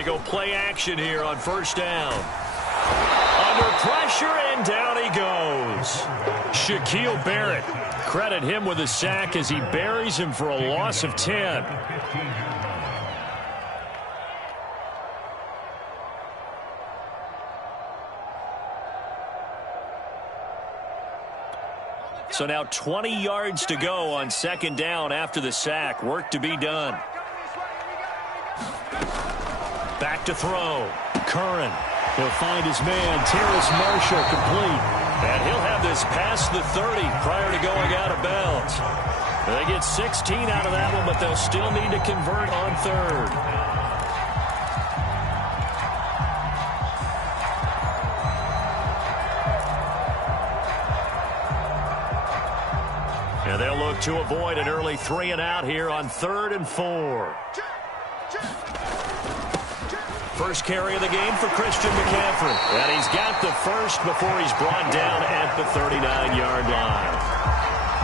They go play action here on first down. Under pressure, and down he goes. Shaquille Barrett. Credit him with a sack as he buries him for a loss of 10. So now 20 yards to go on second down after the sack. Work to be done. Back to throw. Curran. He'll find his man, Terrace Marshall, complete. And he'll have this past the 30 prior to going out of bounds. They get 16 out of that one, but they'll still need to convert on third. And they'll look to avoid an early 3 and out here on 3rd and 4. First carry of the game for Christian McCaffrey. And he's got the first before he's brought down at the 39-yard line.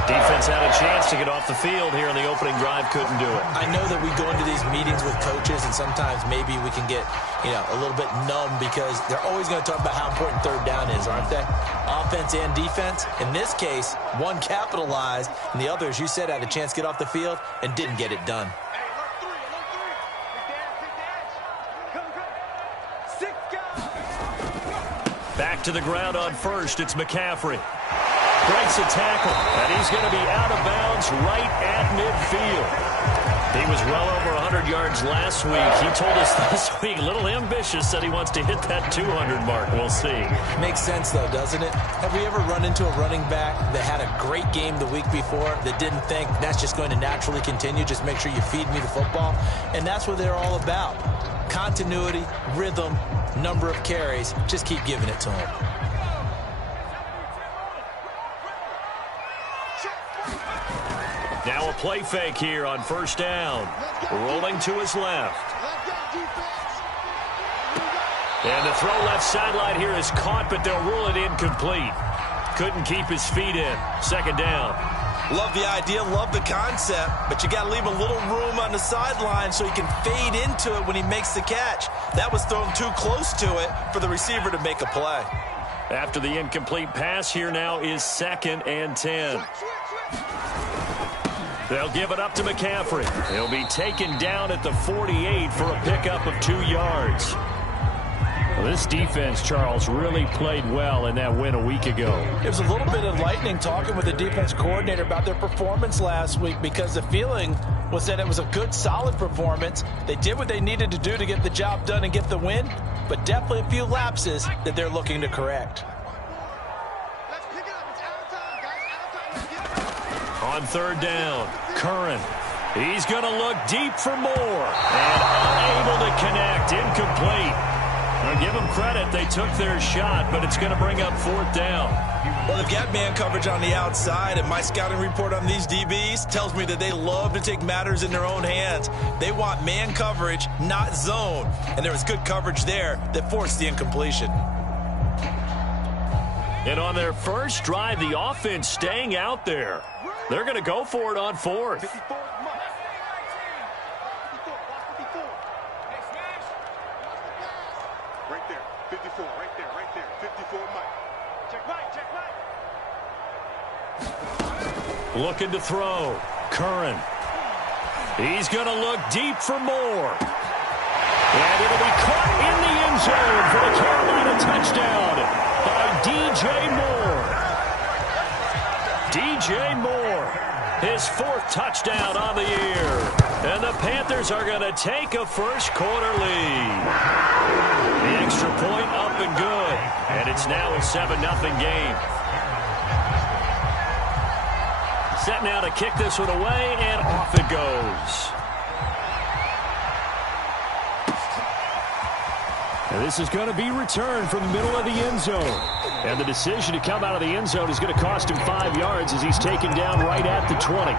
Defense had a chance to get off the field here in the opening drive, couldn't do it. I know that we go into these meetings with coaches, and sometimes maybe we can get, a little bit numb because they're always going to talk about how important third down is, aren't they? Offense and defense. In this case, one capitalized, and the other, as you said, had a chance to get off the field and didn't get it done. Back to the ground on first. It's McCaffrey. Breaks a tackle, and he's going to be out of bounds right at midfield. He was well over 100 yards last week. He told us this week, a little ambitious, said he wants to hit that 200 mark. We'll see. Makes sense, though, doesn't it? Have we ever run into a running back that had a great game the week before that didn't think that's just going to naturally continue? Just make sure you feed me the football. And that's what they're all about. Continuity, rhythm, number of carries. Just keep giving it to him. Now a play fake here on first down. Rolling to his left. And the throw left sideline here is caught, but they'll rule it incomplete. Couldn't keep his feet in. Second down. Love the idea, love the concept, but you got to leave a little room on the sideline so he can fade into it when he makes the catch. That was thrown too close to it for the receiver to make a play. After the incomplete pass, here now is 2nd and 10. They'll give it up to McCaffrey. He'll be taken down at the 48 for a pickup of 2 yards. Well, this defense, Charles, really played well in that win a week ago. It was a little bit enlightening talking with the defense coordinator about their performance last week because the feeling was that it was a good, solid performance. They did what they needed to do to get the job done and get the win, but definitely a few lapses that they're looking to correct. On third down, Curran. He's going to look deep for more. And unable to connect. Incomplete. Now give them credit. They took their shot, but it's going to bring up 4th down. Well, they've got man coverage on the outside, and my scouting report on these DBs tells me that they love to take matters in their own hands. They want man coverage, not zone. And there was good coverage there that forced the incompletion. And on their first drive, the offense staying out there. They're going to go for it on 4th. Right there, 54, right there, 54, Mike. Check right. Looking to throw. Curran. He's going to look deep for more. And it'll be caught in the end zone for the Carolina touchdown by DJ Moore. DJ Moore, his 4th touchdown on the year. And the Panthers are going to take a first-quarter lead. The extra point up and good. And it's now a 7-0 game. Set now to kick this one away, and off it goes. And this is going to be returned from the middle of the end zone. And the decision to come out of the end zone is going to cost him 5 yards as he's taken down right at the 20.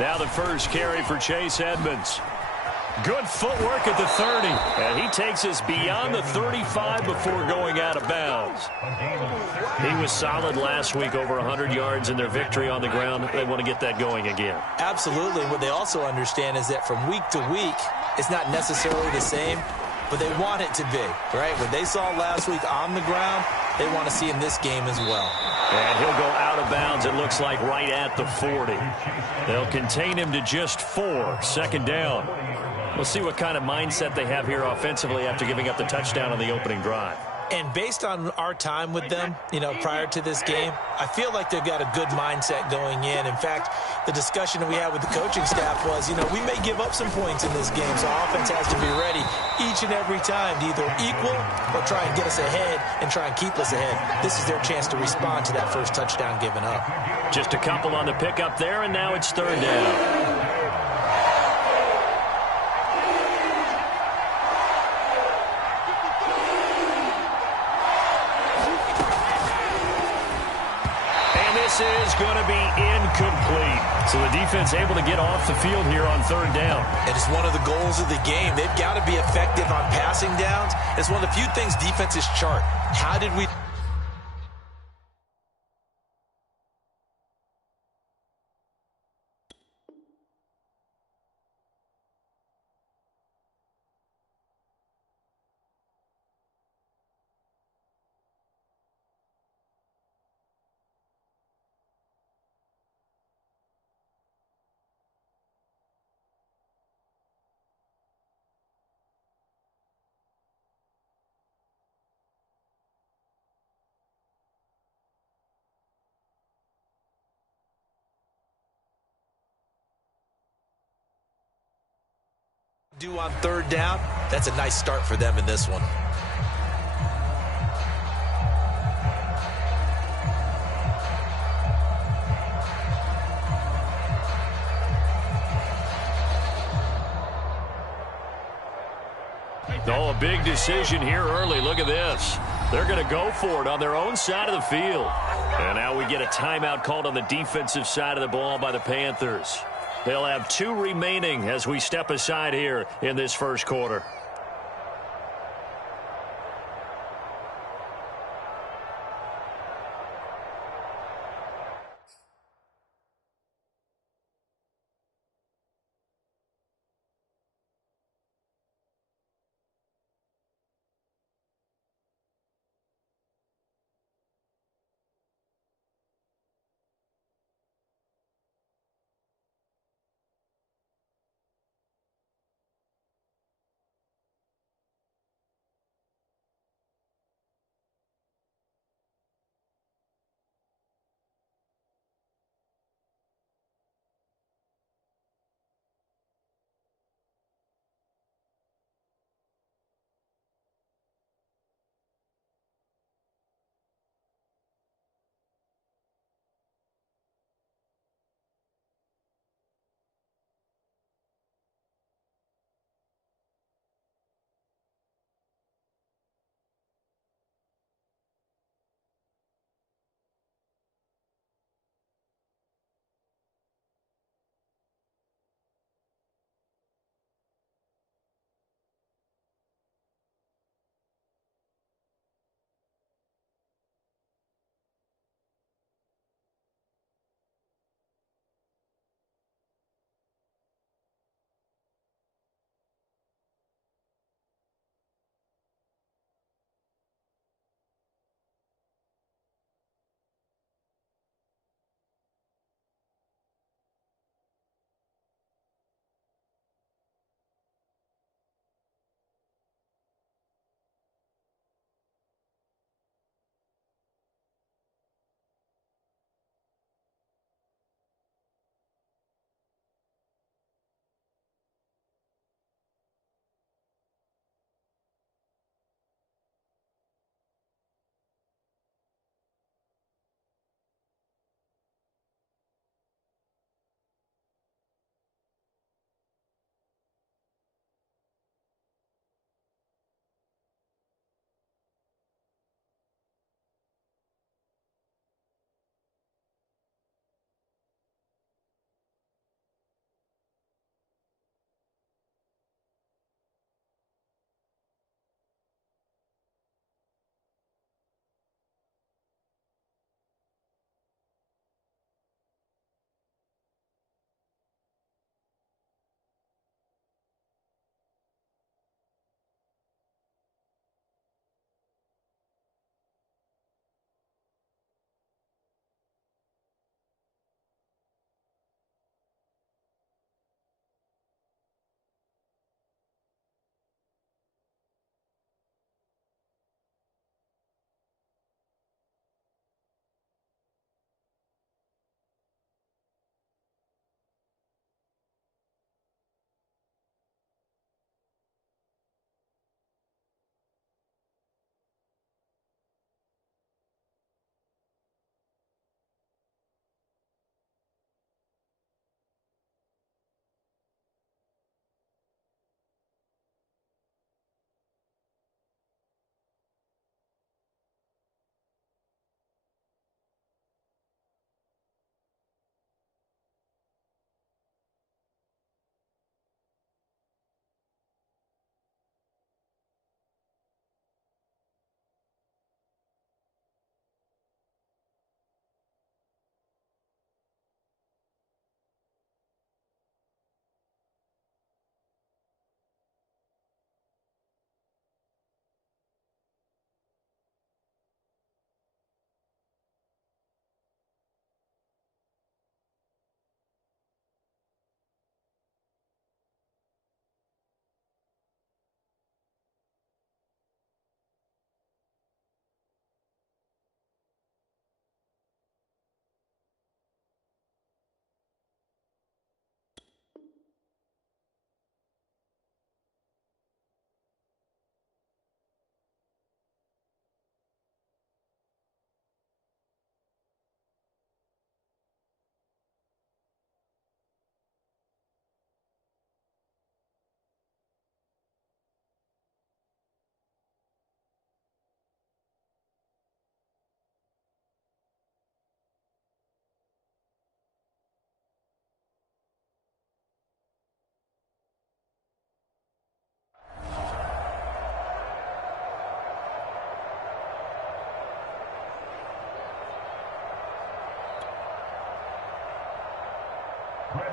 Now the first carry for Chase Edmonds. Good footwork at the 30. And he takes us beyond the 35 before going out of bounds. He was solid last week, over 100 yards in their victory on the ground. They want to get that going again. Absolutely. What they also understand is that from week to week, it's not necessarily the same, but they want it to be, right? What they saw last week on the ground, they want to see in this game as well. And he'll go out of bounds, it looks like, right at the 40. They'll contain him to just 4. Second down. We'll see what kind of mindset they have here offensively after giving up the touchdown on the opening drive. And based on our time with them, prior to this game, I feel like they've got a good mindset going in. In fact, the discussion that we had with the coaching staff was, we may give up some points in this game, so our offense has to be ready each and every time to either equal or try and get us ahead and try and keep us ahead. This is their chance to respond to that first touchdown given up. Just a couple on the pickup there, and now it's third down. Is going to be incomplete. So the defense able to get off the field here on third down. And it's one of the goals of the game. They've got to be effective on passing downs. It's one of the few things defenses chart. How did we... do on third down? That's a nice start for them in this one. Oh, a big decision here early. Look at this. They're going to go for it on their own side of the field. And now we get a timeout called on the defensive side of the ball by the Panthers. They'll have 2 remaining as we step aside here in this first quarter.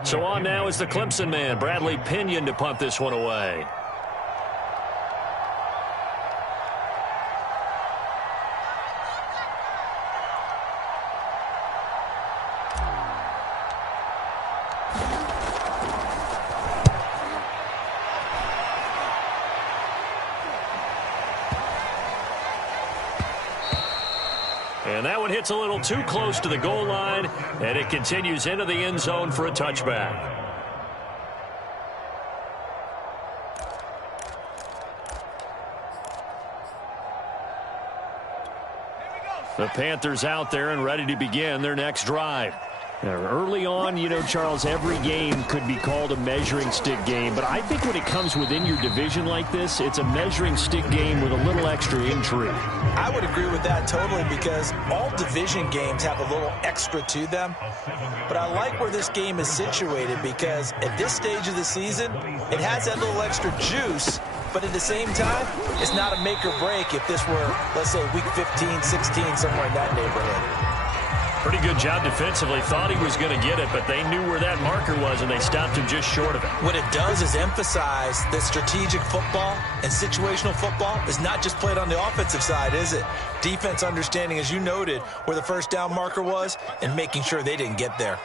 So on now is the Clemson man, Bradley Pinion, to punt this one away. And that one hits a little too close to the goal line, and it continues into the end zone for a touchback. The Panthers out there and ready to begin their next drive. Now, early on, you know, Charles, every game could be called a measuring stick game. But I think when it comes within your division like this, it's a measuring stick game with a little extra intrigue. I would agree with that totally because all division games have a little extra to them. But I like where this game is situated because at this stage of the season, it has that little extra juice. But at the same time, it's not a make or break if this were, let's say, week 15, 16, somewhere in that neighborhood. Pretty good job defensively. Thought he was going to get it, but they knew where that marker was, and they stopped him just short of it. What it does is emphasize that strategic football and situational football is not just played on the offensive side, is it? Defense understanding, as you noted, where the first down marker was and making sure they didn't get there.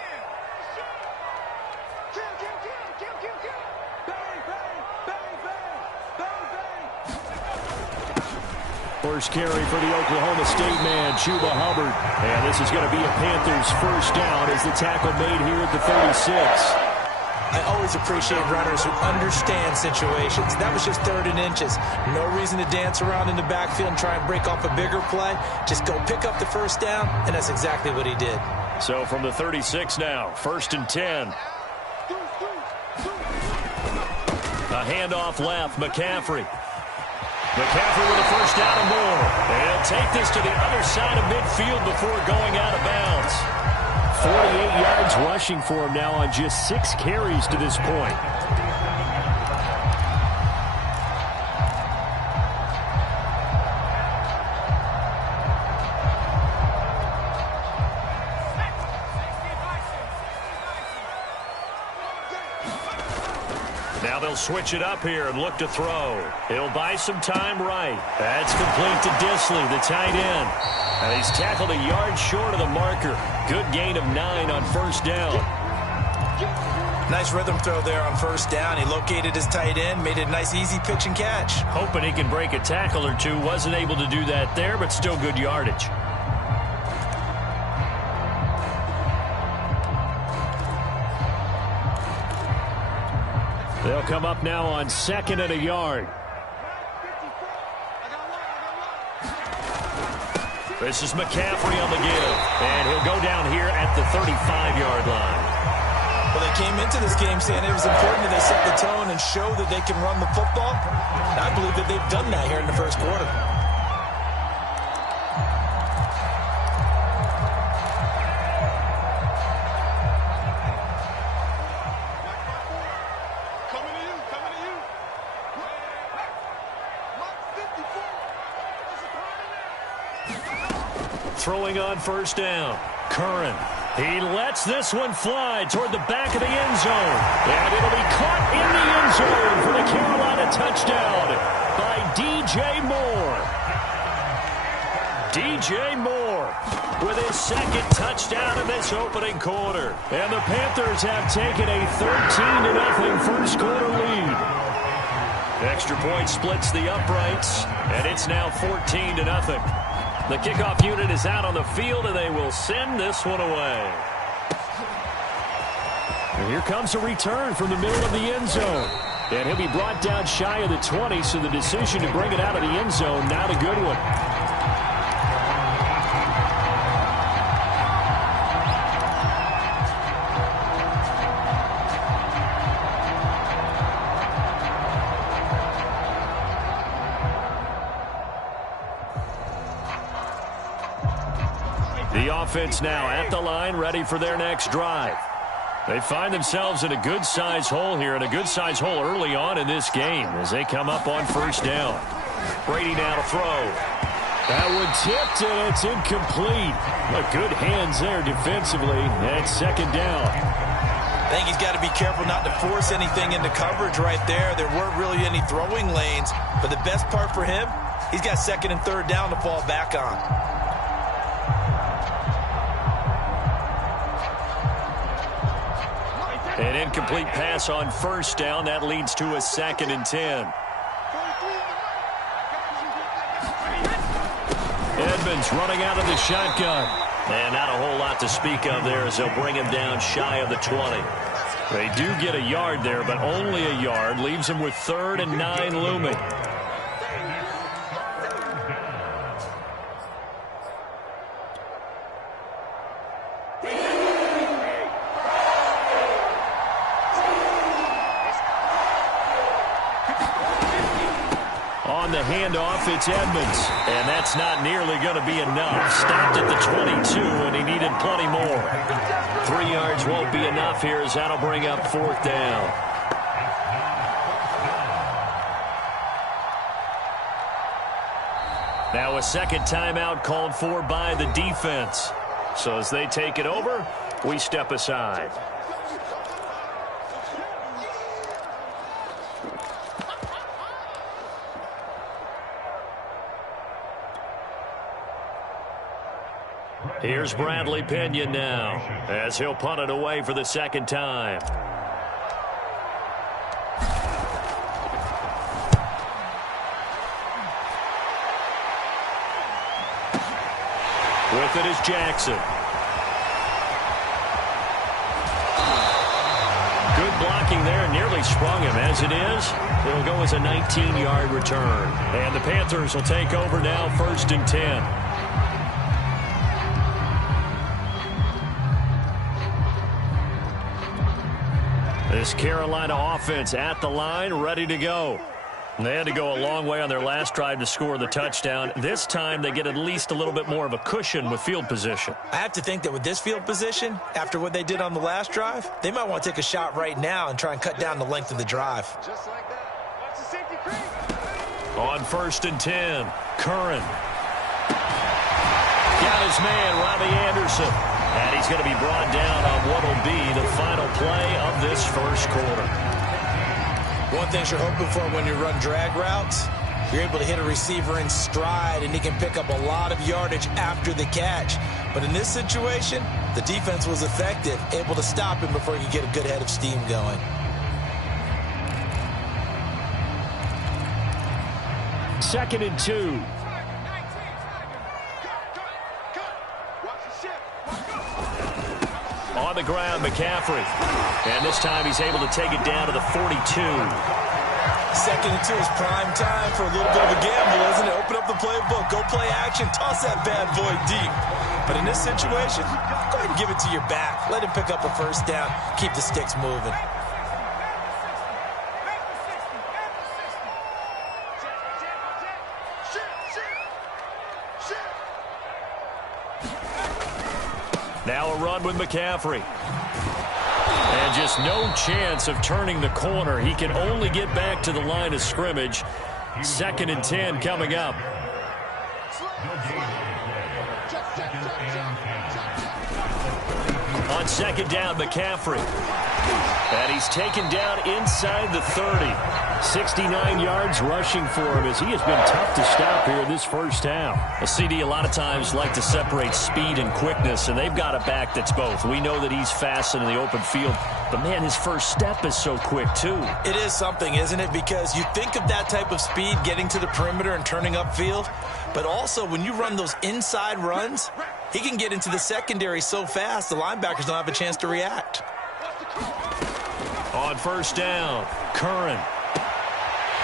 First carry for the Oklahoma State man, Chuba Hubbard. And this is going to be a Panthers first down as the tackle made here at the 36. I always appreciate runners who understand situations. That was just 3rd and inches. No reason to dance around in the backfield and try and break off a bigger play. Just go pick up the first down, and that's exactly what he did. So from the 36 now, 1st and 10. A handoff left, McCaffrey. McCaffrey with a first down and more. And he'll take this to the other side of midfield before going out of bounds. 48 yards rushing for him now on just 6 carries to this point. Now they'll switch it up here and look to throw. He'll buy some time right. That's complete to Disley, the tight end. And he's tackled a yard short of the marker. Good gain of 9 on first down. Nice rhythm throw there on first down. He located his tight end, made it a nice easy pitch and catch. Hoping he can break a tackle or two. Wasn't able to do that there, but still good yardage. They'll come up now on 2nd and a yard. This is McCaffrey on the give. And he'll go down here at the 35-yard line. Well, they came into this game saying it was important that they set the tone and show that they can run the football. And I believe that they've done that here in the first quarter. Throwing on first down. Curran. He lets this one fly toward the back of the end zone. And it'll be caught in the end zone for the Carolina touchdown by DJ Moore. DJ Moore with his 2nd touchdown in this opening quarter. And the Panthers have taken a 13-0 first quarter lead. Extra point splits the uprights, and it's now 14-0. The kickoff unit is out on the field, and they will send this one away. And here comes a return from the middle of the end zone. And he'll be brought down shy of the 20, so the decision to bring it out of the end zone, not a good one. The offense now at the line, ready for their next drive. They find themselves in a good-size hole here, and a good-size hole early on in this game as they come up on first down. Brady now to throw. That one tipped, and it's incomplete. But good hands there defensively at 2nd down. I think he's got to be careful not to force anything into coverage right there. There weren't really any throwing lanes, but the best part for him, he's got second and third down to fall back on. An incomplete pass on first down. That leads to a 2nd and 10. Edmonds running out of the shotgun. And not a whole lot to speak of there as they'll bring him down shy of the 20. They do get a yard there, but only a yard. Leaves him with 3rd and 9 looming. On the handoff, it's Edmonds. And that's not nearly going to be enough. Stopped at the 22, and he needed plenty more. 3 yards won't be enough here as that'll bring up 4th down. Now a second timeout called for by the defense. So as they take it over, we step aside. Here's Bradley Pinion now as he'll punt it away for the 2nd time. With it is Jackson. Good blocking there, nearly sprung him. As it is, it'll go as a 19-yard return. And the Panthers will take over now, 1st and 10. This Carolina offense at the line, ready to go. They had to go a long way on their last drive to score the touchdown. This time they get at least a little bit more of a cushion with field position. I have to think that with this field position, after what they did on the last drive, they might want to take a shot right now and try and cut down the length of the drive. Just like that. Watch the safety creep. On 1st and 10, Curran. Got his man, Robbie Anderson. And he's going to be brought down on what will be the final play of this first quarter. One thing you're hoping for when you run drag routes, you're able to hit a receiver in stride, and he can pick up a lot of yardage after the catch. But in this situation, the defense was effective, able to stop him before he could get a good head of steam going. Second and 2. On the ground, McCaffrey. And this time he's able to take it down to the 42. 2nd and 2 is prime time for a little bit of a gamble, isn't it? Open up the playbook, go play action, toss that bad boy deep. But in this situation, go ahead and give it to your back. Let him pick up a 1st down, keep the sticks moving. Now a run with McCaffrey. And just no chance of turning the corner. He can only get back to the line of scrimmage. 2nd and 10 coming up. On 2nd down, McCaffrey. And he's taken down inside the 30. 69 yards rushing for him as he has been tough to stop here in this first half. A CD a lot of times like to separate speed and quickness, and they've got a back that's both. We know that he's fast in the open field, but man, his first step is so quick too. It is something, isn't it? Because you think of that type of speed getting to the perimeter and turning upfield, but also when you run those inside runs, he can get into the secondary so fast the linebackers don't have a chance to react. On 1st down, Curran.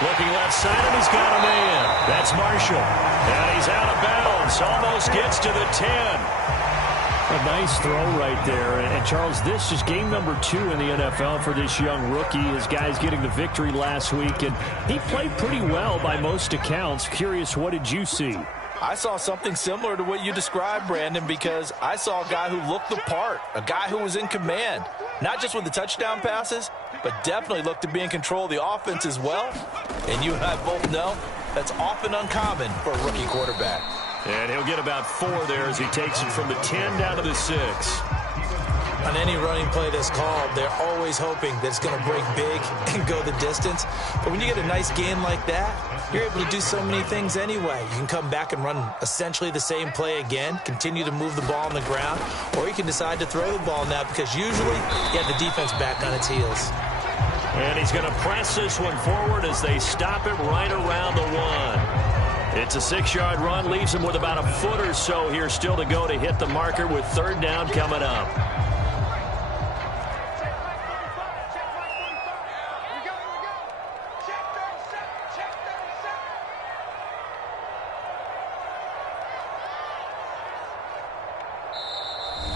Looking left side, and he's got a man. That's Marshall. And he's out of bounds. Almost gets to the 10. A nice throw right there. And Charles, this is game number 2 in the NFL for this young rookie. His guys getting the victory last week, and he played pretty well by most accounts. Curious, what did you see? I saw something similar to what you described, Brandon, because I saw a guy who looked the part, a guy who was in command, not just with the touchdown passes, but definitely looked to be in control of the offense as well. And you and I both know that's often uncommon for a rookie quarterback. And he'll get about 4 there as he takes it from the 10 down to the 6. On any running play that's called, they're always hoping that it's going to break big and go the distance. But when you get a nice gain like that, you're able to do so many things anyway. You can come back and run essentially the same play again, continue to move the ball on the ground, or you can decide to throw the ball now because usually you have the defense back on its heels. And he's going to press this one forward as they stop it right around the 1. It's a 6-yard run, leaves him with about a foot or so here still to go to hit the marker with 3rd down coming up.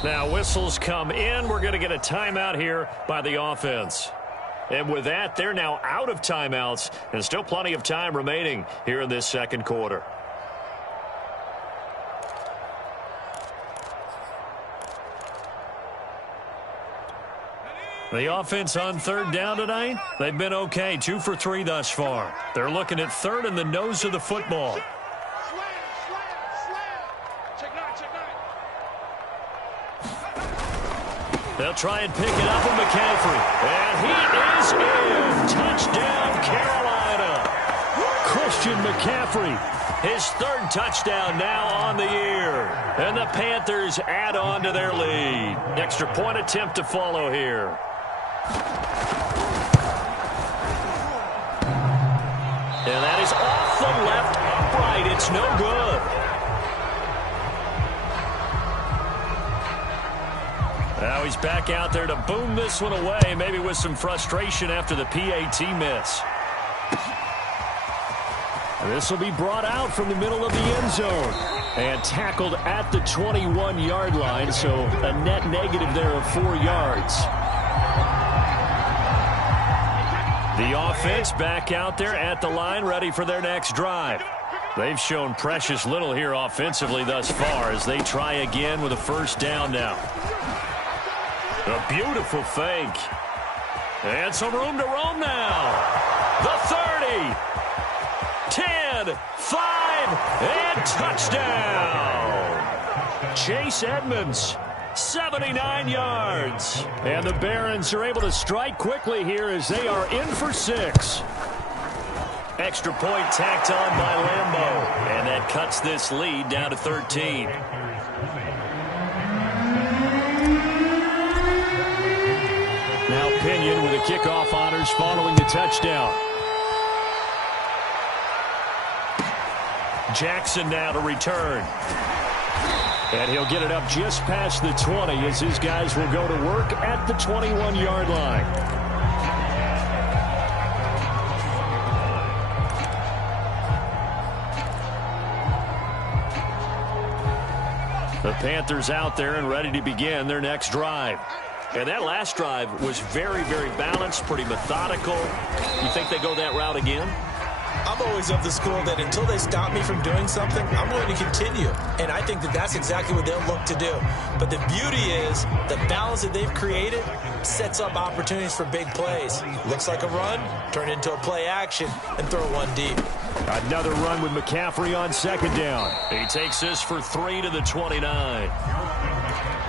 Now whistles come in. We're going to get a timeout here by the offense. And with that, they're now out of timeouts and still plenty of time remaining here in this second quarter. The offense on 3rd down tonight, they've been okay, 2 for 3 thus far. They're looking at 3rd in the nose of the football. They'll try and pick it up with McCaffrey. And he is in. Touchdown, Carolina. Christian McCaffrey, his 3rd touchdown now on the year. And the Panthers add on to their lead. Extra point attempt to follow here. And that is off the left upright. It's no good. Now he's back out there to boom this one away, maybe with some frustration after the PAT miss. This will be brought out from the middle of the end zone and tackled at the 21-yard line, so a net negative there of 4 yards. The offense back out there at the line, ready for their next drive. They've shown precious little here offensively thus far as they try again with a 1st down now. A beautiful fake. And some room to roam now. The 30. 10. 5. And touchdown. Chase Edmonds. 79 yards. And the Barons are able to strike quickly here as they are in for 6. Extra point tacked on by Lambeau. And that cuts this lead down to 13. Now Pinion with the kickoff honors following the touchdown. Jackson now to return. And he'll get it up just past the 20 as his guys will go to work at the 21-yard line. The Panthers out there and ready to begin their next drive. And that last drive was very, very balanced, pretty methodical. You think they go that route again? I'm always of the school that until they stop me from doing something, I'm going to continue. And I think that that's exactly what they'll look to do. But the beauty is the balance that they've created sets up opportunities for big plays. Looks like a run, turn into a play action, and throw one deep. Another run with McCaffrey on 2nd down. He takes this for 3 to the 29.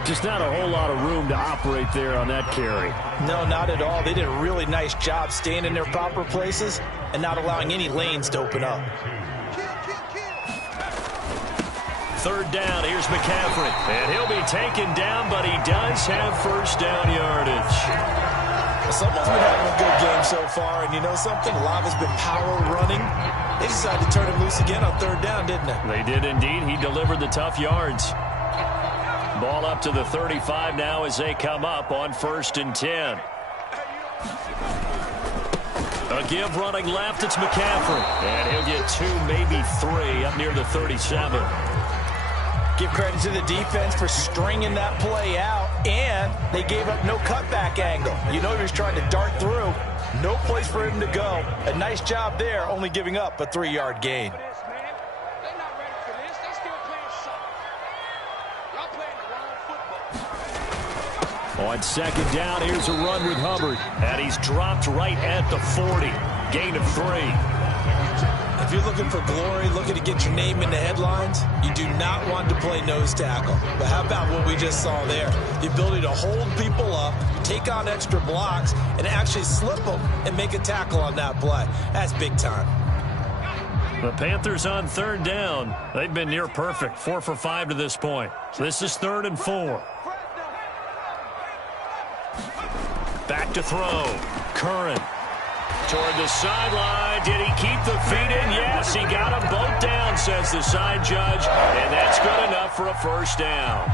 Just not a whole lot of room to operate there on that carry. No, not at all. They did a really nice job staying in their proper places and not allowing any lanes to open up. 3rd down, here's McCaffrey. And he'll be taken down, but he does have 1st down yardage. Someone's been having a good game so far, and you know something? A lot has been power running. They decided to turn him loose again on 3rd down, didn't they? They did indeed. He delivered the tough yards. Ball up to the 35 now as they come up on 1st and 10. A give running left, it's McCaffrey. And he'll get 2, maybe 3 up near the 37. Give credit to the defense for stringing that play out, and they gave up no cutback angle. You know he was trying to dart through. No place for him to go. A nice job there, only giving up a 3-yard gain. On 2nd down, here's a run with Hubbard. And he's dropped right at the 40. Gain of 3. If you're looking for glory, looking to get your name in the headlines, you do not want to play nose tackle. But how about what we just saw there? The ability to hold people up, take on extra blocks, and actually slip them and make a tackle on that play. That's big time. The Panthers on third down. They've been near perfect, 4 for 5 to this point. This is 3rd and 4. Back to throw. Curran. Toward the sideline. Did he keep the feet in? Yes, he got them both down, says the side judge. And that's good enough for a first down.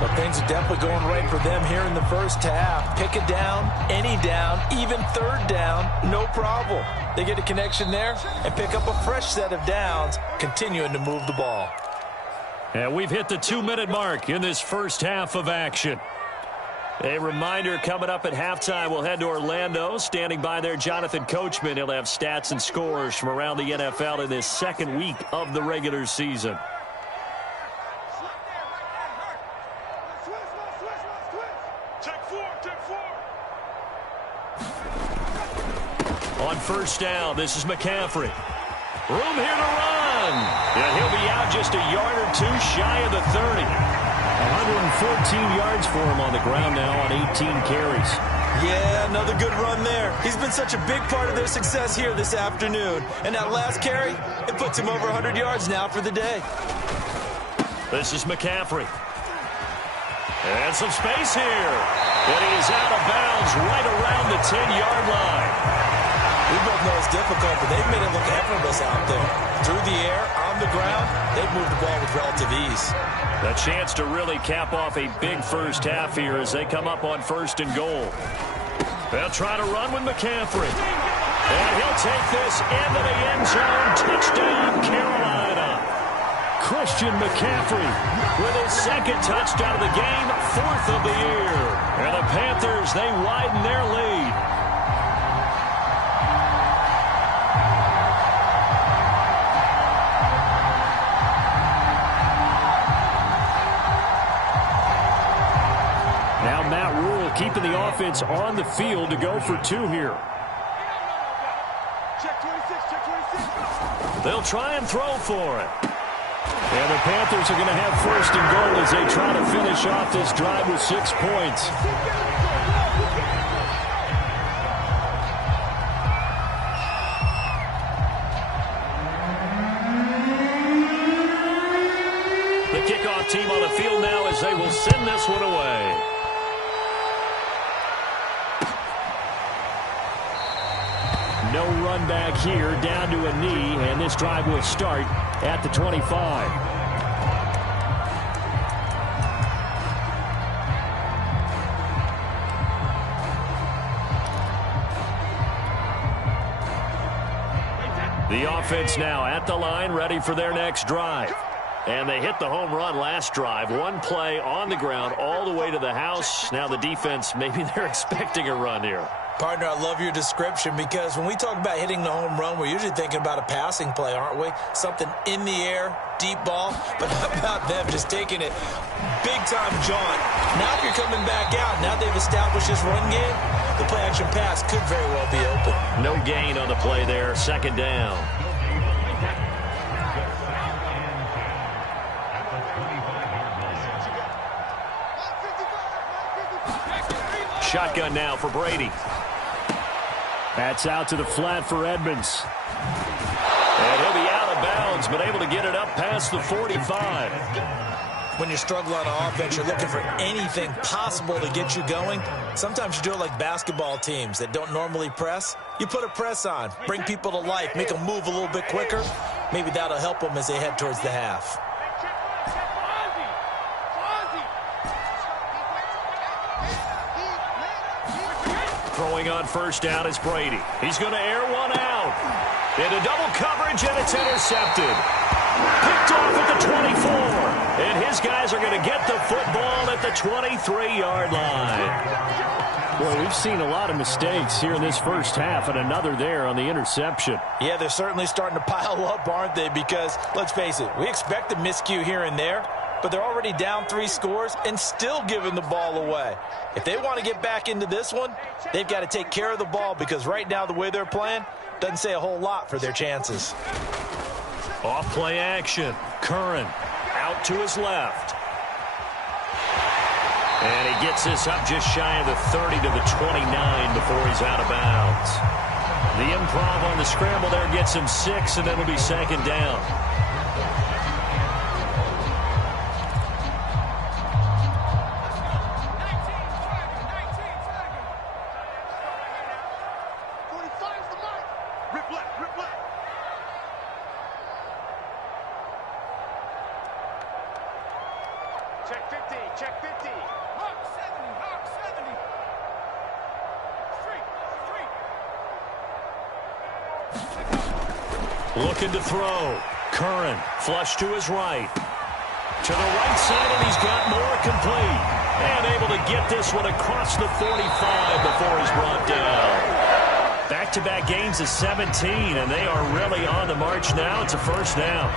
But things are definitely going right for them here in the first half. Pick a down, any down, even third down, no problem. They get a connection there and pick up a fresh set of downs, continuing to move the ball. And we've hit the 2-minute mark in this first half of action. A reminder, coming up at halftime, we'll head to Orlando. Standing by there, Jonathan Coachman. He'll have stats and scores from around the NFL in this second week of the regular season. On first down, this is McCaffrey. Room here to run. And he'll be out just a yard or two shy of the 30. 114 yards for him on the ground now on 18 carries. Yeah, another good run there. He's been such a big part of their success here this afternoon. And that last carry, it puts him over 100 yards now for the day. This is McCaffrey. And some space here. And he is out of bounds right around the 10-yard line. We both know it's difficult, but they've made it look effortless out there. Through the air, on the ground, they've moved the ball with relative ease. A chance to really cap off a big first half here as they come up on 1st and goal. They'll try to run with McCaffrey. And he'll take this into the end zone. Touchdown, Carolina. Christian McCaffrey with his 2nd touchdown of the game, 4th of the year. And the Panthers, they widen their lead. Keeping the offense on the field to go for 2 here. They'll try and throw for it. And the Panthers are going to have 1st and goal as they try to finish off this drive with 6 points. The kickoff team on the field now as they will send this one away. No run back here, down to a knee, and this drive will start at the 25. The offense now at the line, ready for their next drive. And they hit the home run last drive. 1 play on the ground all the way to the house. Now the defense, maybe they're expecting a run here. Partner, I love your description because when we talk about hitting the home run, we're usually thinking about a passing play, aren't we? Something in the air, deep ball. But how about them just taking it big-time jaunt? Now if you're coming back out, now they've established this run game, the play-action pass could very well be open. No gain on the play there, 2nd down. Shotgun now for Brady. That's out to the flat for Edmonds. And he'll be out of bounds, but able to get it up past the 45. When you're struggling on offense, you're looking for anything possible to get you going. Sometimes you do it like basketball teams that don't normally press. You put a press on, bring people to life, make them move a little bit quicker. Maybe that'll help them as they head towards the half. Throwing on 1st down is Brady. He's going to air one out. Into double coverage, and it's intercepted. Picked off at the 24. And his guys are going to get the football at the 23-yard line. Boy, we've seen a lot of mistakes here in this first half, and another there on the interception. Yeah, they're certainly starting to pile up, aren't they? Because, let's face it, we expect a miscue here and there, but they're already down 3 scores and still giving the ball away. If they want to get back into this one, they've got to take care of the ball because right now the way they're playing, doesn't say a whole lot for their chances. Off play action. Curran out to his left. And he gets this up just shy of the 30 to the 29 before he's out of bounds. The improv on the scramble there gets him 6, and it'll be second down. Check 50, check 50. Hawk 70, Hawk 70. Street. Looking to throw. Curran, flush to his right. To the right side, and he's got more complete. And able to get this one across the 45 before he's brought down. Back-to-back gains of 17, and they are really on the march now. It's a first down.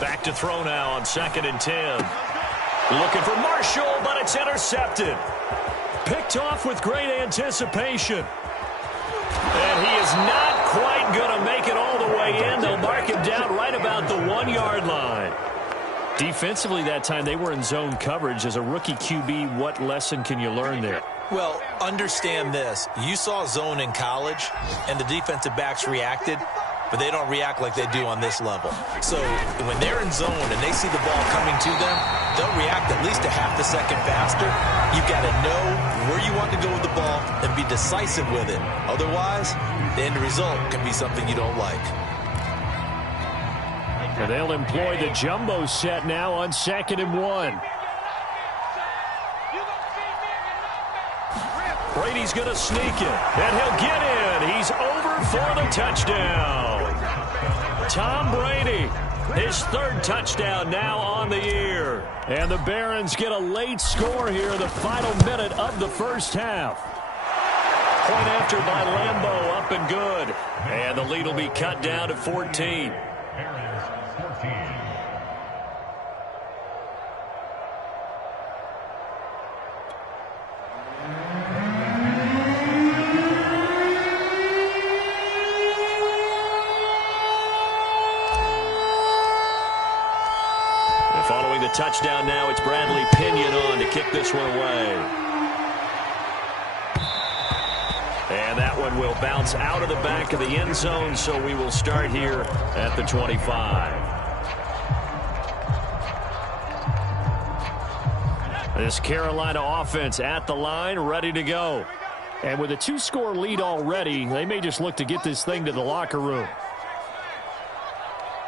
Back to throw now on 2nd and 10. Looking for Marshall, but it's intercepted. Picked off with great anticipation. And he is not quite going to make it all the way in. They'll mark him down right about the 1-yard line. Defensively that time, they were in zone coverage. As a rookie QB, what lesson can you learn there? Well, understand this. You saw zone in college, and the defensive backs reacted, but they don't react like they do on this level. So when they're in zone and they see the ball coming to them, they'll react at least a half a second faster. You've got to know where you want to go with the ball and be decisive with it. Otherwise, the end result can be something you don't like. And they'll employ the jumbo set now on 2nd and 1. Brady's going to sneak it, and he'll get in. He's over for the touchdown. Tom Brady, his 3rd touchdown now on the year. And the Barons get a late score here, the final minute of the first half. Point after by Lambeau, up and good. And the lead will be cut down to 14. Following the touchdown now, it's Bradley Pinion on to kick this one away. And that one will bounce out of the back of the end zone, so we will start here at the 25. This Carolina offense at the line, ready to go. And with a 2-score lead already, they may just look to get this thing to the locker room.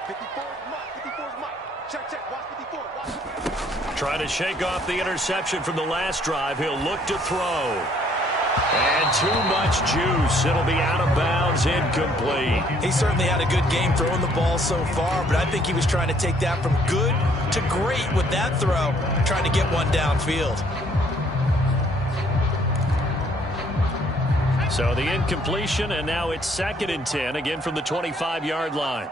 54 is Mike, 54 is Mike. Check, check, watch 54, watch 54. Trying to shake off the interception from the last drive. He'll look to throw. And too much juice. It'll be out of bounds, incomplete. He certainly had a good game throwing the ball so far, but I think he was trying to take that from good to great with that throw, trying to get one downfield. So the incompletion, and now it's 2nd and 10, again from the 25-yard line.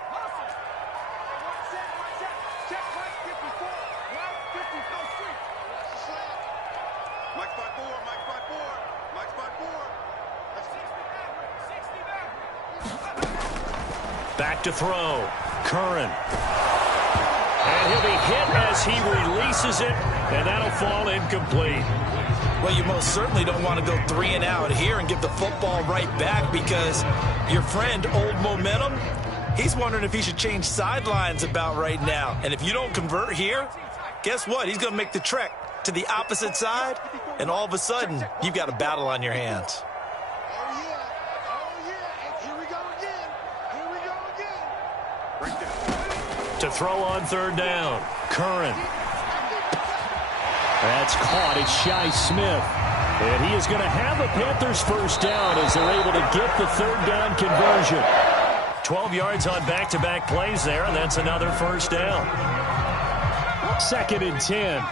Back to throw. Curran. And he'll be hit as he releases it, and that'll fall incomplete. Well, you most certainly don't want to go 3 and out here and give the football right back, because your friend, Old Momentum, he's wondering if he should change sidelines about right now. And if you don't convert here, guess what? He's going to make the trek to the opposite side, and all of a sudden, you've got a battle on your hands. To throw on 3rd down. Curran. That's caught. It's Shi Smith. And he is going to have a Panthers first down as they're able to get the 3rd down conversion. 12 yards on back-to-back plays there, and that's another first down. 2nd and 10.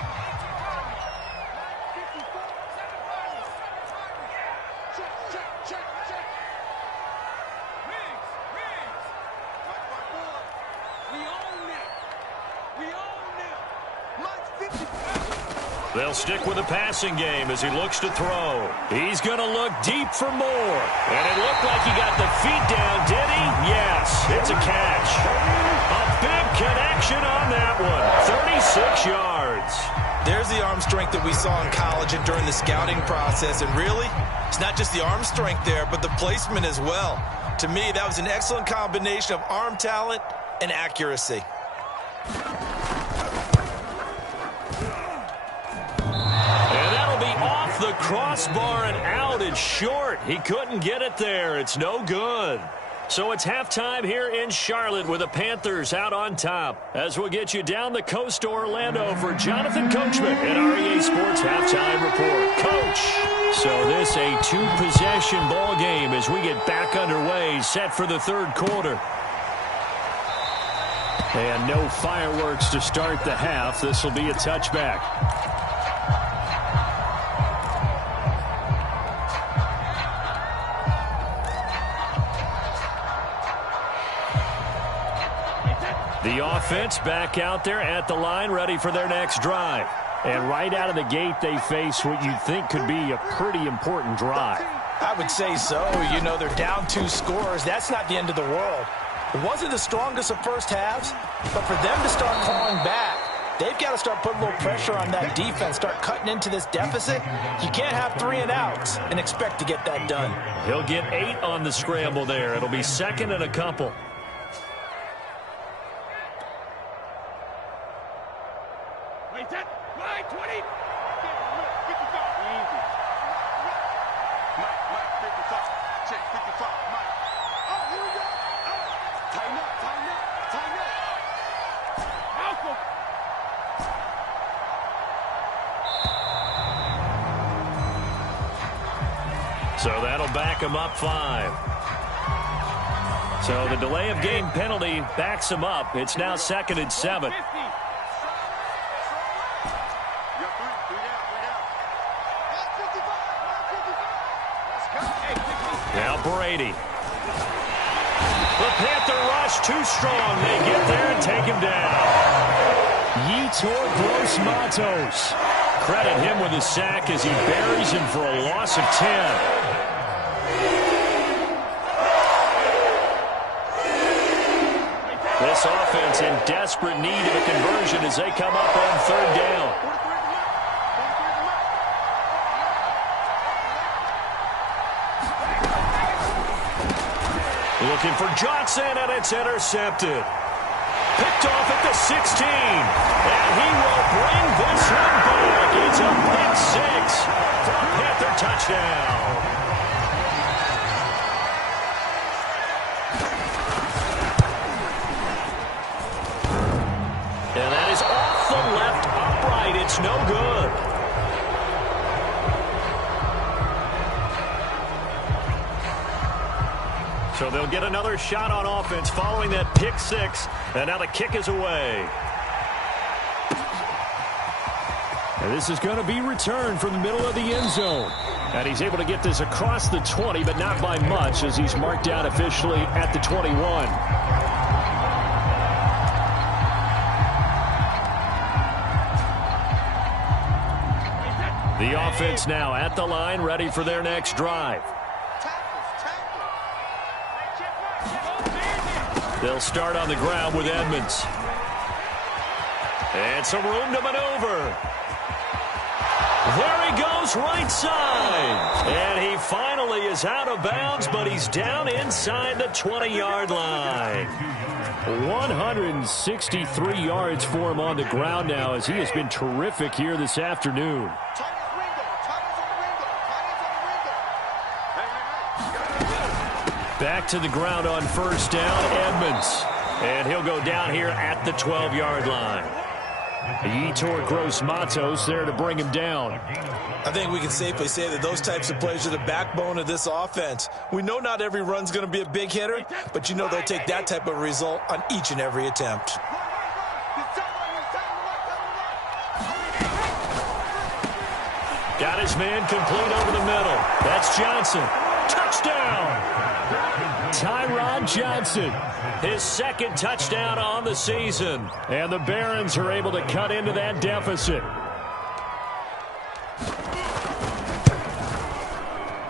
Check, check. Wings, wings. Mike, my board. We own it. We own it. Mike's 50. They'll stick with the passing game as he looks to throw. He's going to look deep for more. And it looked like he got the feet down, did he? Yes, it's a catch. A big connection on that one. 36 yards. There's the arm strength that we saw in college and during the scouting process. And really, it's not just the arm strength there, but the placement as well. To me, that was an excellent combination of arm talent and accuracy. The crossbar and out. It's short. He couldn't get it there. It's no good. So it's halftime here in Charlotte with the Panthers out on top. As we'll get you down the coast to Orlando for Jonathan Coachman at REA Sports Halftime Report. Coach. So this a two-possession ball game as we get back underway, set for the third quarter. And no fireworks to start the half. This will be a touchback. The offense back out there at the line, ready for their next drive. And right out of the gate, they face what you think could be a pretty important drive. I would say so. You know, they're down 2 scores. That's not the end of the world. It wasn't the strongest of first halves, but for them to start clawing back, they've got to start putting a little pressure on that defense, start cutting into this deficit. You can't have 3 and outs and expect to get that done. He'll get 8 on the scramble there. It'll be second and a couple. Wait, that. Wide 20. Easy. Mike, 55. Check, 55. Mike. Oh, here we go. Oh. Tighten up, tighten up, tighten up. Malcolm. So that'll back him up 5. So the delay of game penalty backs him up. It's now second and 7. 50. Now Brady. The Panther rush too strong. They get there and take him down. Yetur Gross-Matos. Credit him with a sack as he buries him for a loss of 10. This offense in desperate need of a conversion as they come up on third down. Looking for Johnson, and it's intercepted. Picked off at the 16. And he will bring this one back. It's a pick 6 for a Panther touchdown. And that is off the left upright. It's no good. So they'll get another shot on offense following that pick 6. And now the kick is away. And this is going to be returned from the middle of the end zone. And he's able to get this across the 20, but not by much as he's marked down officially at the 21. The offense now at the line, ready for their next drive. They'll start on the ground with Edmonds. And some room to maneuver. There he goes, right side. And he finally is out of bounds, but he's down inside the 20-yard line. 163 yards for him on the ground now as he has been terrific here this afternoon. Back to the ground on first down, Edmonds. And he'll go down here at the 12-yard line. Yetur Gross-Matos there to bring him down. I think we can safely say that those types of plays are the backbone of this offense. We know not every run's going to be a big hitter, but you know they'll take that type of result on each and every attempt. Got his man complete over the middle. That's Johnson. Touchdown! touchdown. Tyron Johnson, his second touchdown on the season. And the Barons are able to cut into that deficit.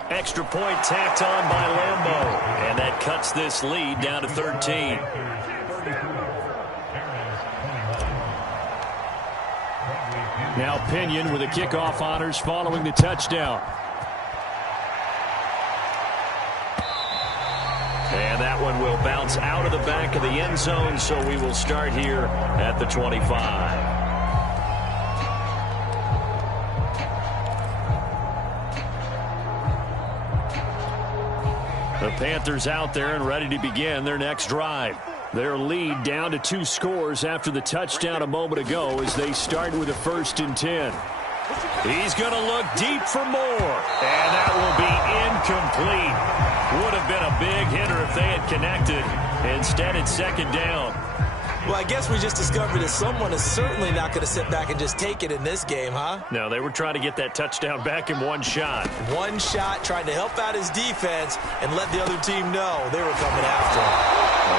Extra point tacked on by Lambeau. And that cuts this lead down to 13. Now Pinion with the kickoff honors following the touchdown. And that one will bounce out of the back of the end zone, so we will start here at the 25. The Panthers out there and ready to begin their next drive. Their lead down to 2 scores after the touchdown a moment ago as they start with a 1st and 10. He's going to look deep for more. And that will be incomplete. Would have been a big hitter if they had connected. Instead, it's 2nd down. Well, I guess we just discovered that someone is certainly not going to sit back and just take it in this game, huh? No, they were trying to get that touchdown back in one shot. One shot, trying to help out his defense and let the other team know they were coming after him.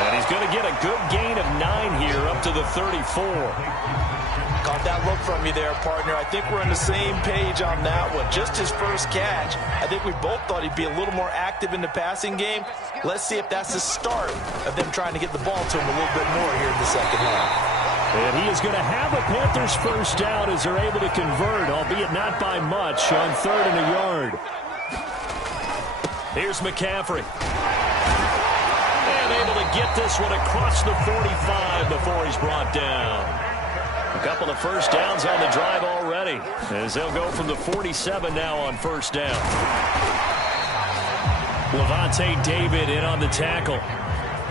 And he's going to get a good gain of 9 here up to the 34. Caught that look from you there, partner. I think we're on the same page on that one. Just his first catch. I think we both thought he'd be a little more active in the passing game. Let's see if that's the start of them trying to get the ball to him a little bit more here in the second half. And he is going to have a Panthers first down as they're able to convert, albeit not by much, on 3rd and a yard. Here's McCaffrey. And able to get this one across the 45 before he's brought down. A couple of first downs on the drive already, as they'll go from the 47 now on 1st down. Levante David in on the tackle.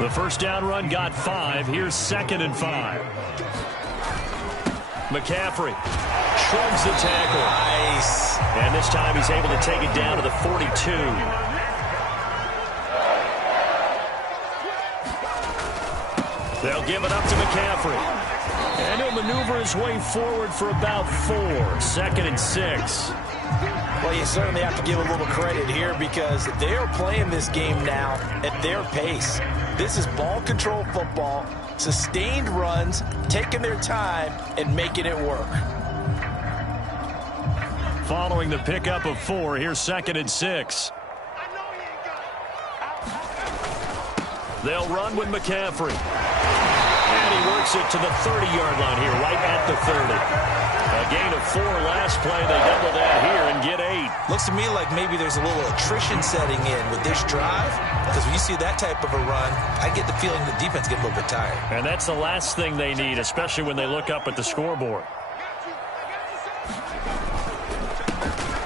The first down run got 5. Here's 2nd and 5. McCaffrey shrugs the tackle. Nice. And this time he's able to take it down to the 42. They'll give it up to McCaffrey. And he'll maneuver his way forward for about 4. 2nd and 6. Well, you certainly have to give a little credit here because they are playing this game now at their pace. This is ball control football, sustained runs, taking their time, and making it work. Following the pickup of 4, here's 2nd and 6. They'll run with McCaffrey. And he works it to the 30-yard line here, right at the 30. A gain of 4 last play. They double that here and get 8. Looks to me like maybe there's a little attrition setting in with this drive. Because when you see that type of a run, I get the feeling the defense get a little bit tired. And that's the last thing they need, especially when they look up at the scoreboard.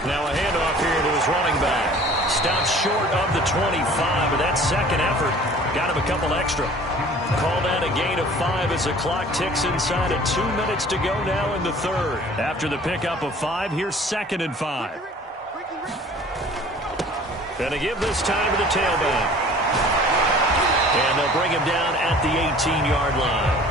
Now a handoff here to his running back. Stops short of the 25, but that second effort got him a couple extra. Called out a gain of 5 as the clock ticks inside of 2 minutes to go now in the 3rd. After the pickup of 5, here's 2nd and 5. Gonna give this time to the tailback. And they'll bring him down at the 18-yard line.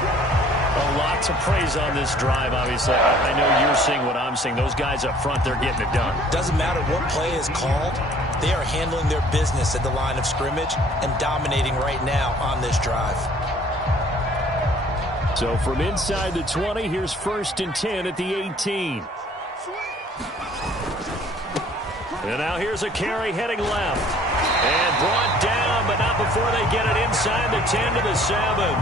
A lot to praise on this drive, obviously. I know you're seeing what I'm seeing. Those guys up front, they're getting it done. Doesn't matter what play is called. They are handling their business at the line of scrimmage and dominating right now on this drive. So from inside the 20, here's 1st and 10 at the 18. And now here's a carry heading left. And brought down, but not before they get it inside the 10 to the 7.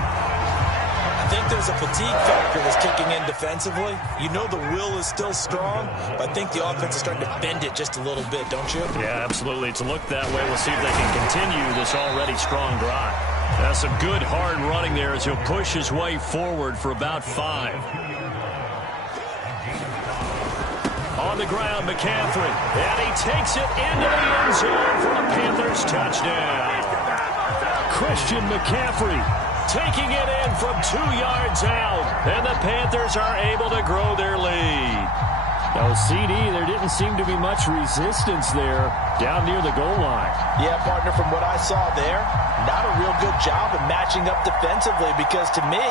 I think there's a fatigue factor that's kicking in defensively. You know the will is still strong, but I think the offense is starting to bend it just a little bit, don't you? Yeah, absolutely. It's looked that way. We'll see if they can continue this already strong drive. That's some good hard running there as he'll push his way forward for about 5. On the ground, McCaffrey. And he takes it into the end zone for a Panthers touchdown. Christian McCaffrey taking it in from 2 yards out. And the Panthers are able to grow their lead. Now, CD, there didn't seem to be much resistance there down near the goal line. Yeah, partner, from what I saw there, not a real good job of matching up defensively because to me,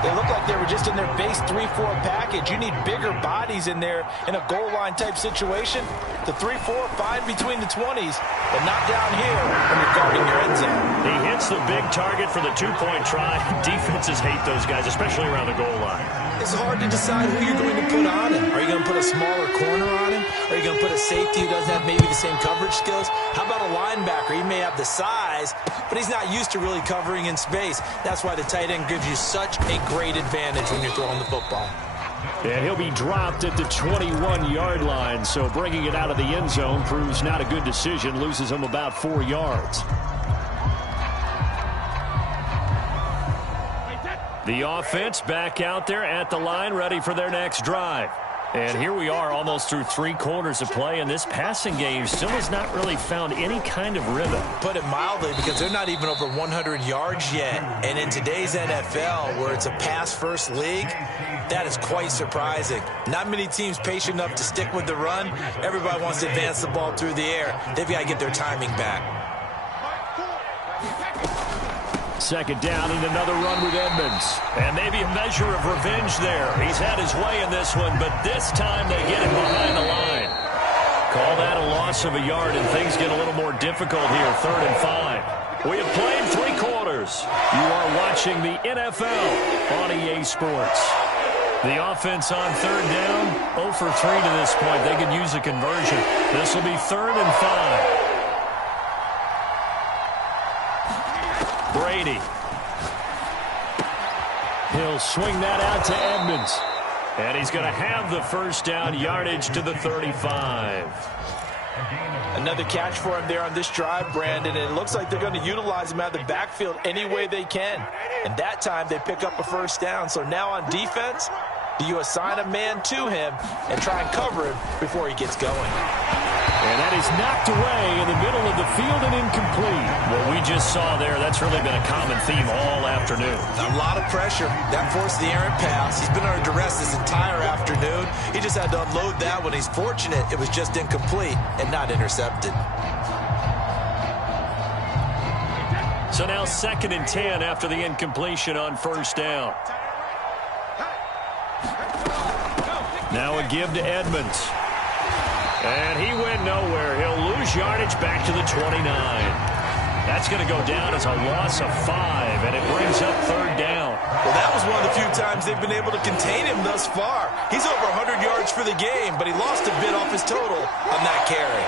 they look like they were just in their base 3-4 package. You need bigger bodies in there in a goal line type situation. The 3-4, fine between the 20s, but not down here when you're guarding your end zone. He hits the big target for the two-point try. Defenses hate those guys, especially around the goal line. It's hard to decide who you're going to put on him. Are you going to put a smaller corner on him? Are you going to put a safety who doesn't have maybe the same coverage skills? How about a linebacker? He may have the size, but he's not used to really covering in space. That's why the tight end gives you such a great advantage when you're throwing the football. And he'll be dropped at the 21-yard line, so bringing it out of the end zone proves not a good decision, loses him about 4 yards. The offense back out there at the line, ready for their next drive. And here we are almost through 3 quarters of play, and this passing game still has not really found any kind of rhythm. Put it mildly, because they're not even over 100 yards yet. And in today's NFL, where it's a pass-first league, that is quite surprising. Not many teams patient enough to stick with the run. Everybody wants to advance the ball through the air. They've got to get their timing back. Second down and another run with Edmonds. And maybe a measure of revenge there. He's had his way in this one, but this time they get him behind the line. Call that a loss of a yard, and things get a little more difficult here, 3rd and 5. We have played 3 quarters. You are watching the NFL on EA Sports. The offense on 3rd down, 0 for 3 to this point. They could use a conversion. This will be 3rd and 5. Brady. He'll swing that out to Edmonds. And he's going to have the first down, yardage to the 35. Another catch for him there on this drive, Brandon. And it looks like they're going to utilize him out of the backfield any way they can. And that time they pick up a first down. So now on defense, do you assign a man to him and try and cover him before he gets going? And that is knocked away in the middle of the field and incomplete. What we just saw there, that's really been a common theme all afternoon. A lot of pressure. That forced the errant pass. He's been under duress this entire afternoon. He just had to unload that one. He's fortunate it was just incomplete and not intercepted. So now 2nd and 10 after the incompletion on first down. Now a give to Edmonds. And he went nowhere. He'll lose yardage back to the 29. That's going to go down as a loss of 5, and it brings up 3rd down. Well, that was one of the few times they've been able to contain him thus far. He's over 100 yards for the game, but he lost a bit off his total on that carry.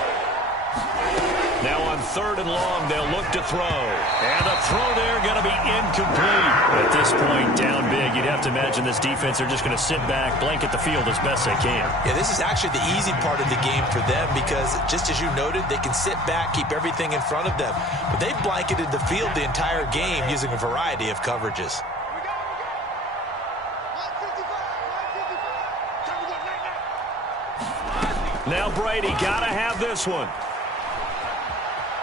Now on 3rd and long, they'll look to throw. And the throw there going to be incomplete. At this point, down big, you'd have to imagine this defense, they're just going to sit back, blanket the field as best they can. Yeah, this is actually the easy part of the game for them because, just as you noted, they can sit back, keep everything in front of them. But they've blanketed the field the entire game using a variety of coverages. Now Brady got to have this one.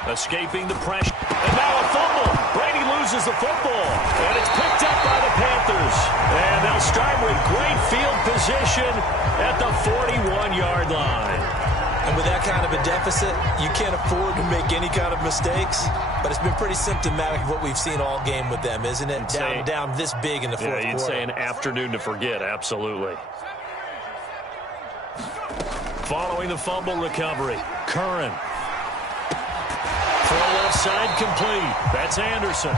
Escaping the pressure. And now a fumble. Brady loses the football. And it's picked up by the Panthers. And they'll start with great field position at the 41-yard line. And with that kind of a deficit, you can't afford to make any kind of mistakes. But it's been pretty symptomatic of what we've seen all game with them, isn't it? Down this big in the fourth quarter. Yeah, you'd say an afternoon to forget, absolutely. Following the fumble recovery, Curran. Throw left side complete. That's Anderson.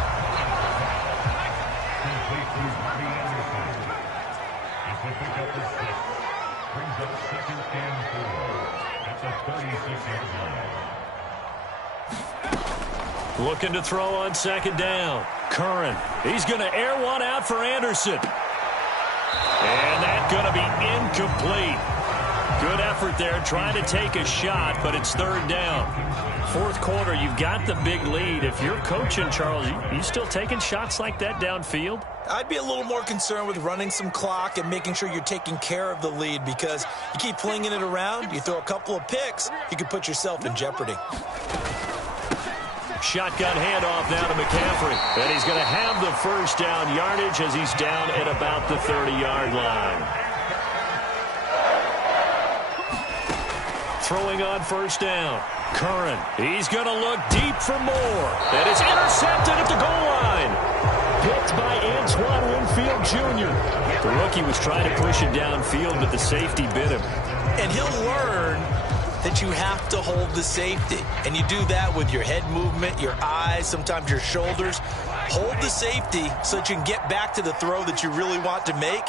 Looking to throw on 2nd down. Curran. He's going to air one out for Anderson. And that's going to be incomplete. Good effort there, trying to take a shot, but it's 3rd down. 4th quarter, you've got the big lead. If you're coaching, Charles, you still taking shots like that downfield? I'd be a little more concerned with running some clock and making sure you're taking care of the lead because you keep flinging it around, you throw a couple of picks, you could put yourself in jeopardy. Shotgun handoff now to McCaffrey. And he's going to have the first down yardage as he's down at about the 30-yard line. Throwing on first down. Curran. He's going to look deep for more. And it's intercepted at the goal line. Picked by Antoine Winfield Jr. The rookie was trying to push it downfield, but the safety bit him. And he'll learn that you have to hold the safety. And you do that with your head movement, your eyes, sometimes your shoulders. Hold the safety so that you can get back to the throw that you really want to make.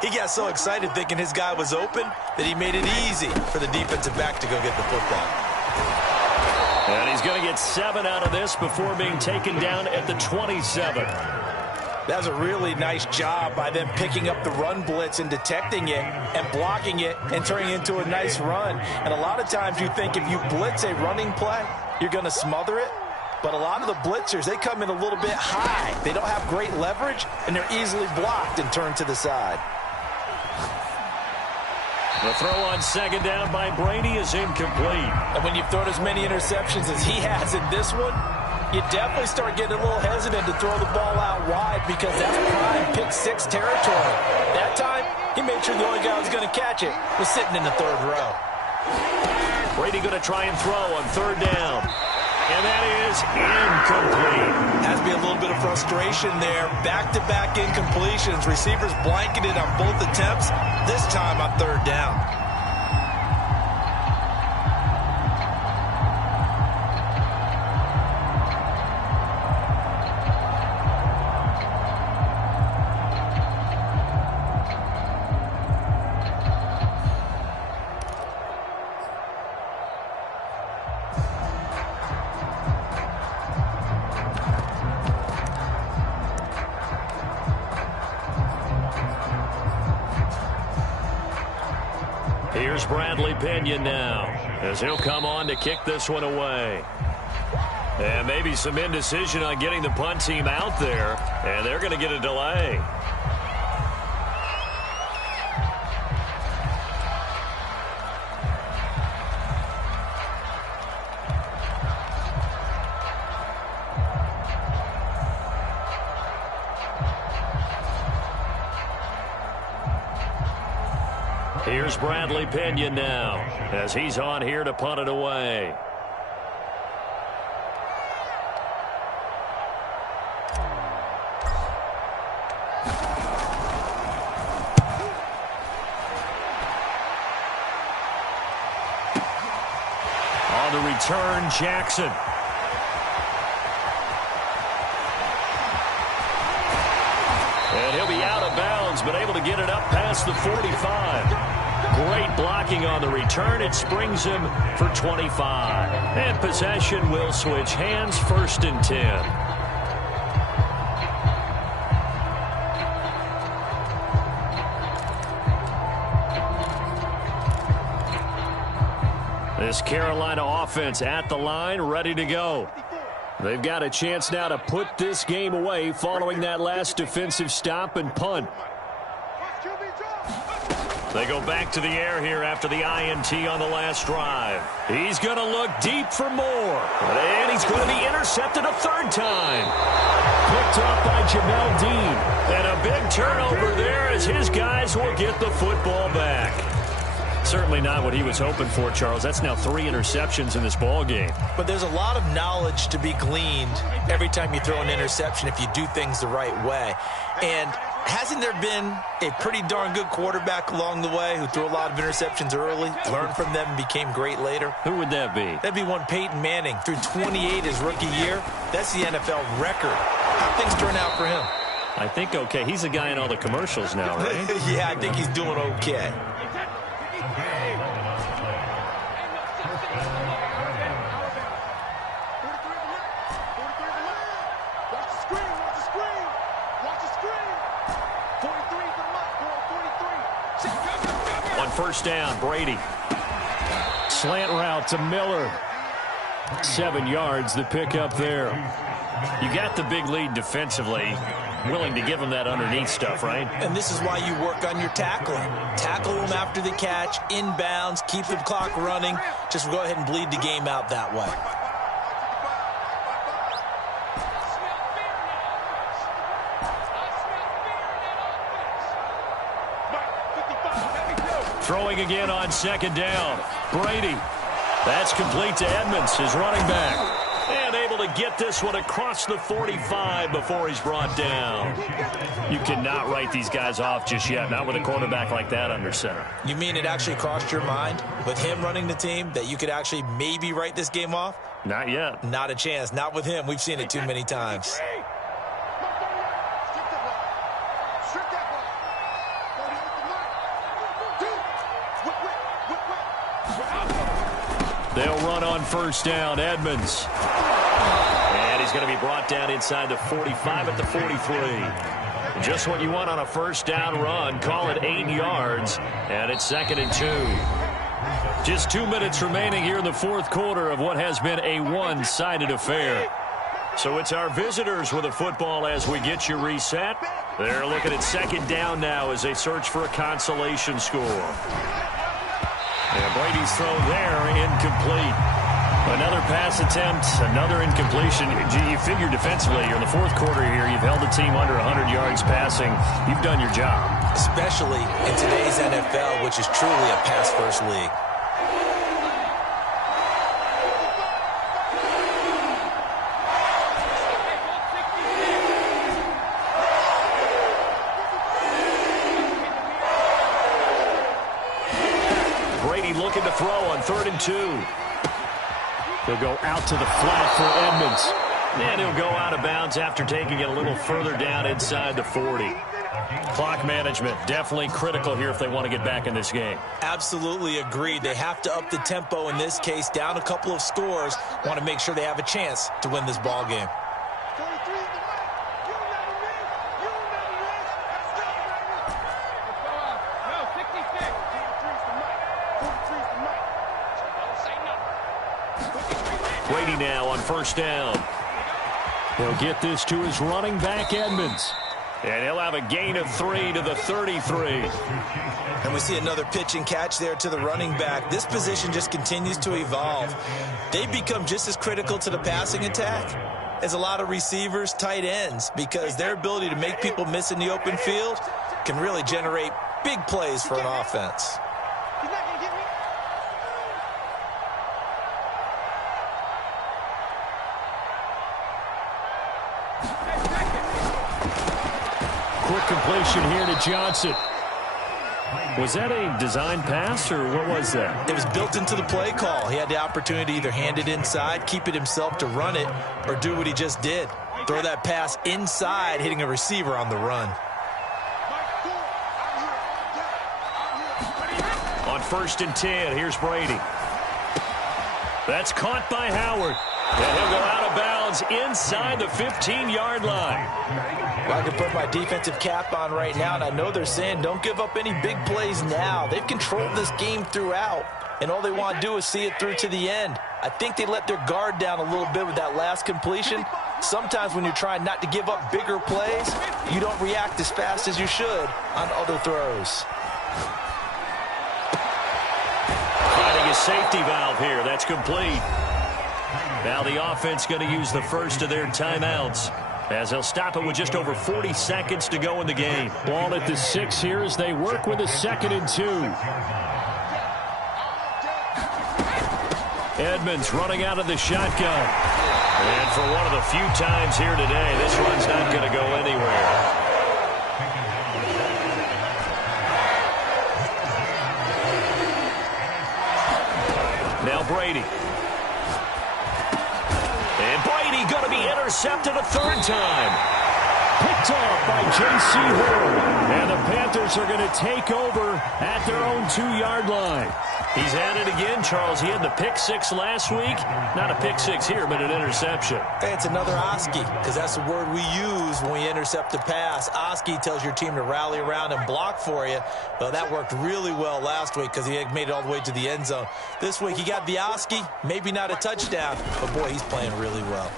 He got so excited thinking his guy was open that he made it easy for the defensive back to go get the football. And he's going to get 7 out of this before being taken down at the 27. That was a really nice job by them picking up the run blitz and detecting it and blocking it and turning it into a nice run. And a lot of times you think if you blitz a running play, you're going to smother it. But a lot of the blitzers, they come in a little bit high. They don't have great leverage, and they're easily blocked and turned to the side. The throw on second down by Brady is incomplete. And when you've thrown as many interceptions as he has in this one, you definitely start getting a little hesitant to throw the ball out wide because that's prime pick 6 territory. That time, he made sure the only guy who was going to catch it was sitting in the third row. Brady going to try and throw on third down. And that is incomplete. Has to be a little bit of frustration there. Back-to-back incompletions. Receivers blanketed on both attempts, this time on third down. Here's Bradley Pinion now, as he'll come on to kick this one away. And maybe some indecision on getting the punt team out there, and they're going to get a delay. Here's Bradley Pinion now, as he's on here to punt it away. On the return, Jackson. And he'll be out of bounds, but able to get it up past the 45. Great blocking on the return. It springs him for 25. And possession will switch hands, 1st and 10. This Carolina offense at the line, ready to go. They've got a chance now to put this game away following that last defensive stop and punt. They go back to the air here after the INT on the last drive. He's going to look deep for more. And he's going to be intercepted a 3rd time. Picked off by Jamel Dean. And a big turnover there as his guys will get the football back. Certainly not what he was hoping for, Charles. That's now 3 interceptions in this ball game. But there's a lot of knowledge to be gleaned every time you throw an interception if you do things the right way. And hasn't there been a pretty darn good quarterback along the way who threw a lot of interceptions early, learned from them, and became great later? Who would that be? That'd be one Peyton Manning. Threw 28 his rookie year. That's the NFL record. How'd things turn out for him? I think okay. He's a guy in all the commercials now, right? Yeah, I think he's doing okay. On 1st down, Brady. Slant route to Miller. 7 yards, the pickup there. You got the big lead defensively. Willing to give him that underneath stuff, right? And this is why you work on your tackling. Tackle them after the catch, inbounds, keep the clock running. Just go ahead and bleed the game out that way. Throwing again on 2nd down. Brady. That's complete to Edmonds, his running back. And able to to get this one across the 45 before he's brought down. You cannot write these guys off just yet, not with a quarterback like that under center. You mean it actually crossed your mind with him running the team that you could actually maybe write this game off? Not yet. Not a chance. Not with him. We've seen it too many times. They'll run on first down. Edmonds. And he's going to be brought down inside the 45 at the 43. Just what you want on a first down run. Call it 8 yards. And it's 2nd and 2. Just 2 minutes remaining here in the fourth quarter of what has been a one-sided affair. So it's our visitors with a football as we get you reset. They're looking at 2nd down now as they search for a consolation score. And Brady's throw there, incomplete. Another pass attempt, another incompletion. You figure defensively, you're in the fourth quarter here. You've held the team under 100 yards passing. You've done your job. Especially in today's NFL, which is truly a pass-first league. Looking to throw on 3rd and 2. He'll go out to the flat for Edmonds. And he'll go out of bounds after taking it a little further down inside the 40. Clock management definitely critical here if they want to get back in this game. Absolutely agreed. They have to up the tempo in this case, down a couple of scores. Want to make sure they have a chance to win this ball game. Brady now on first down. He'll get this to his running back, Edmonds. And he'll have a gain of 3 to the 33. And we see another pitch and catch there to the running back. This position just continues to evolve. They become just as critical to the passing attack as a lot of receivers, tight ends, because their ability to make people miss in the open field can really generate big plays for an offense. Quick completion here to Johnson. Was that a design pass, or what was that? It was built into the play call. He had the opportunity to either hand it inside, keep it himself to run it, or do what he just did. Throw that pass inside, hitting a receiver on the run. On 1st and 10, here's Brady. That's caught by Howard. And he'll go out of bounds inside the 15-yard line. Well, I can put my defensive cap on right now, and I know they're saying don't give up any big plays now. They've controlled this game throughout, and all they want to do is see it through to the end. I think they let their guard down a little bit with that last completion. Sometimes when you're trying not to give up bigger plays, you don't react as fast as you should on other throws. Finding a safety valve here. That's complete. Now the offense going to use the first of their timeouts, as they'll stop it with just over 40 seconds to go in the game. Ball at the 6 here as they work with a 2nd and 2. Edmonds running out of the shotgun. And for one of the few times here today, this run's not going to go anywhere. Now Brady. Going to be intercepted a 3rd time. Picked off by J.C. Horn. And the Panthers are going to take over at their own 2-yard line. He's at it again, Charles. He had the pick 6 last week. Not a pick 6 here, but an interception. Hey, it's another Oski, because that's the word we use when we intercept a pass. Oski tells your team to rally around and block for you. Well, that worked really well last week because he had made it all the way to the end zone. This week, he got the Oski, maybe not a touchdown, but boy, he's playing really well.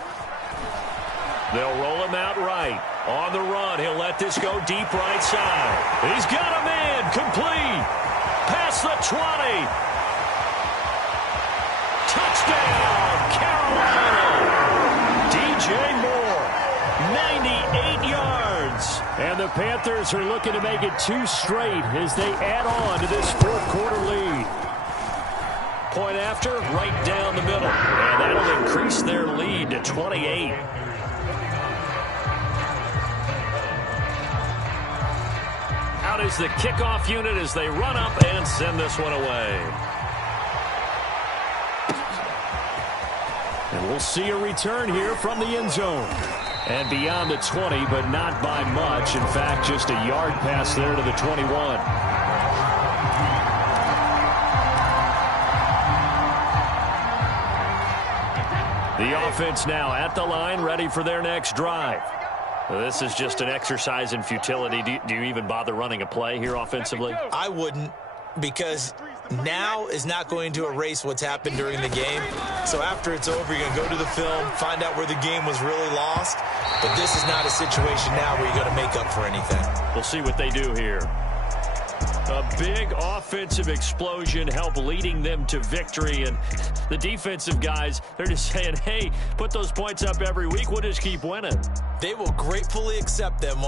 They'll roll him out right. On the run, he'll let this go deep right side. He's got a man, complete. Past the 20. Touchdown, Carolina. DJ Moore, 98 yards. And the Panthers are looking to make it 2 straight as they add on to this fourth quarter lead. point after, right down the middle. And that'll increase their lead to 28. Out is the kickoff unit as they run up and send this one away. And we'll see a return here from the end zone. And beyond the 20, but not by much. In fact, just a yard pass there to the 21. The offense now at the line, ready for their next drive. This is just an exercise in futility. Do you even bother running a play here offensively? I wouldn't, because now is not going to erase what's happened during the game. So after it's over, you're going to go to the film, find out where the game was really lost. But this is not a situation now where you're going to make up for anything. We'll see what they do here. A big offensive explosion helped leading them to victory. And the defensive guys, they're just saying, hey, put those points up every week. We'll just keep winning. They will gratefully accept them